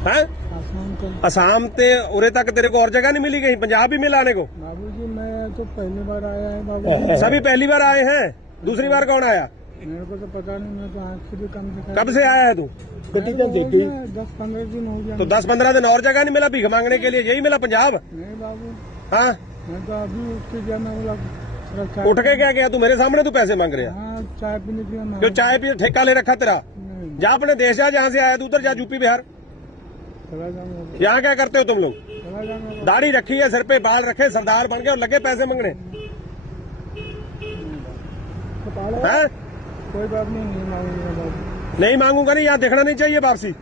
है आसमान का असम ते उरे तक तेरे को और जगह नहीं मिली कहीं पंजाब भी मिला आने को बाबू जी मैं तो पहली बार आया है बाबू जी सभी पहली बार आए हैं दूसरी बार कौन आया मेरे को तो पता नहीं मैं तो आँख से भी कम दिखा कब से आया है तू दस पंद्रह दिन हो गया तो दस पंद्रह दिन और जगह नहीं मिला भीख मांगने के लिए यही मिला पंजाब नहीं बाबू हाँ मैं तो अभी उठ के गया मैं बोला थोड़ा चाय उठ के क्या गया तू मेरे सामने तू पैसे मांग रहा हाँ चाय पीने के लिए मैं क्यों चाय पी ठेका ले रखा तेरा नहीं जा अपने देश जा जहाँ से आया तू उधर जा यूपी बिहार चला जाऊंगा यहाँ क्या करते हो तुम लोग चला जाऊंगा दाढ़ी रखी है सिर पे बाल रखे सरदार बन गए और लगे पैसे मांगने हैं कोई बात नहीं नहीं मांगूंगा बाबू नहीं मांगूंगा नहीं यहाँ देखना नहीं चाहिए वापसी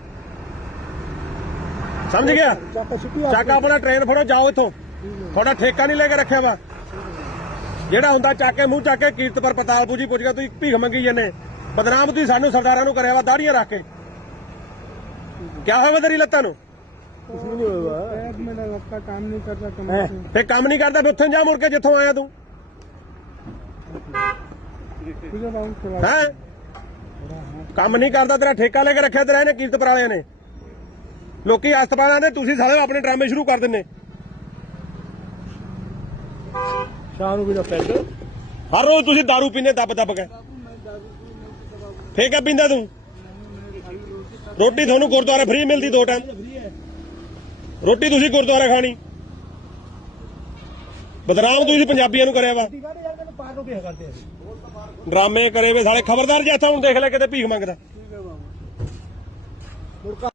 समझ गया ਚੱਕ ਆਪਣਾ ਟ੍ਰੇਨ ਫੜੋ ਜਾਓ ਇੱਥੋਂ ਤੁਹਾਡਾ ਠੇਕਾ ਨਹੀਂ ਲੈ ਕੇ ਰੱਖਿਆ ਵਾ ਜਿਹੜਾ ਹੁੰਦਾ ਚੱਕ ਕੇ ਮੂੰਹ ਚੱਕ ਕੇ ਕੀਰਤਪੁਰ ਪਤਾਲਪੂ ਜੀ ਪੁੱਛ ਗਿਆ ਤੁਸੀਂ ਭੀਖ ਮੰਗੀ ਜੰਨੇ ਬਦਨਾਮ ਤੁਸੀਂ ਸਾਨੂੰ ਸਰਦਾਰਾਂ ਨੂੰ ਕਰਿਆ ਵਾ ਦਾੜੀਆਂ ਰੱਖ ਕੇ ਕਿਆ ਹੋਇਆ ਵਾ ਤੇਰੀ ਲੱਤਾਂ ਨੂੰ एक मेरा लगता काम नहीं करता कमर से ਫੇ ਕੰਮ ਨਹੀਂ ਕਰਦਾ ਫੇ ਉੱਥੇ ਜਾ ਮੁੜ ਕੇ ਜਿੱਥੋਂ ਆਇਆ ਤੂੰ ठीक है बाबू चला ਹੈ ਕੰਮ ਨਹੀਂ ਕਰਦਾ ਤੇਰਾ ਠੇਕਾ ਲੈ ਕੇ ਰੱਖਿਆ ਤੇਰਾ ਇਹਨੇ ਕੀਰਤਪੁਰ ਵਾਲਿਆਂ ਨੇ ਲੋਕੀ ਹਸਪਤਾਲਾਂ ਦੇ ਤੁਸੀਂ ਸਾਰੇ ਆਪਣੇ ਡਰਾਮੇ ਸ਼ੁਰੂ ਕਰ ਦਿੰਨੇ शाह रुपये का पैसे ਹਰ ਰੋਜ਼ ਤੁਸੀਂ दारू ਪੀਂਦੇ ਦੱਬ ਦੱਬ ਕੇ ਫੇਰ ਕਿਆ ਪੀਂਦਾ ਤੂੰ ਰੋਟੀ ਤੁਹਾਨੂੰ ਗੁਰਦੁਆਰੇ ਫ੍ਰੀ ਮਿਲਦੀ ਦੋ ਟਾਈਮ ਰੋਟੀ ਤੁਸੀਂ ਗੁਰਦੁਆਰਾ ਖਾਣੀ। ਬਦਨਾਮ ਤੁਸੀਂ ਪੰਜਾਬੀਆਂ ਨੂੰ ਕਰਿਆ ਵਾ। ਡਰਾਮੇ ਕਰੇ ਵੇ ਸਾਲੇ, ਖਬਰਦਾਰ ਜੇ ਇੱਥਾ ਹੁਣ ਦੇਖ ਲੈ, ਕਿਤੇ ਭੀਖ ਮੰਗਦਾ।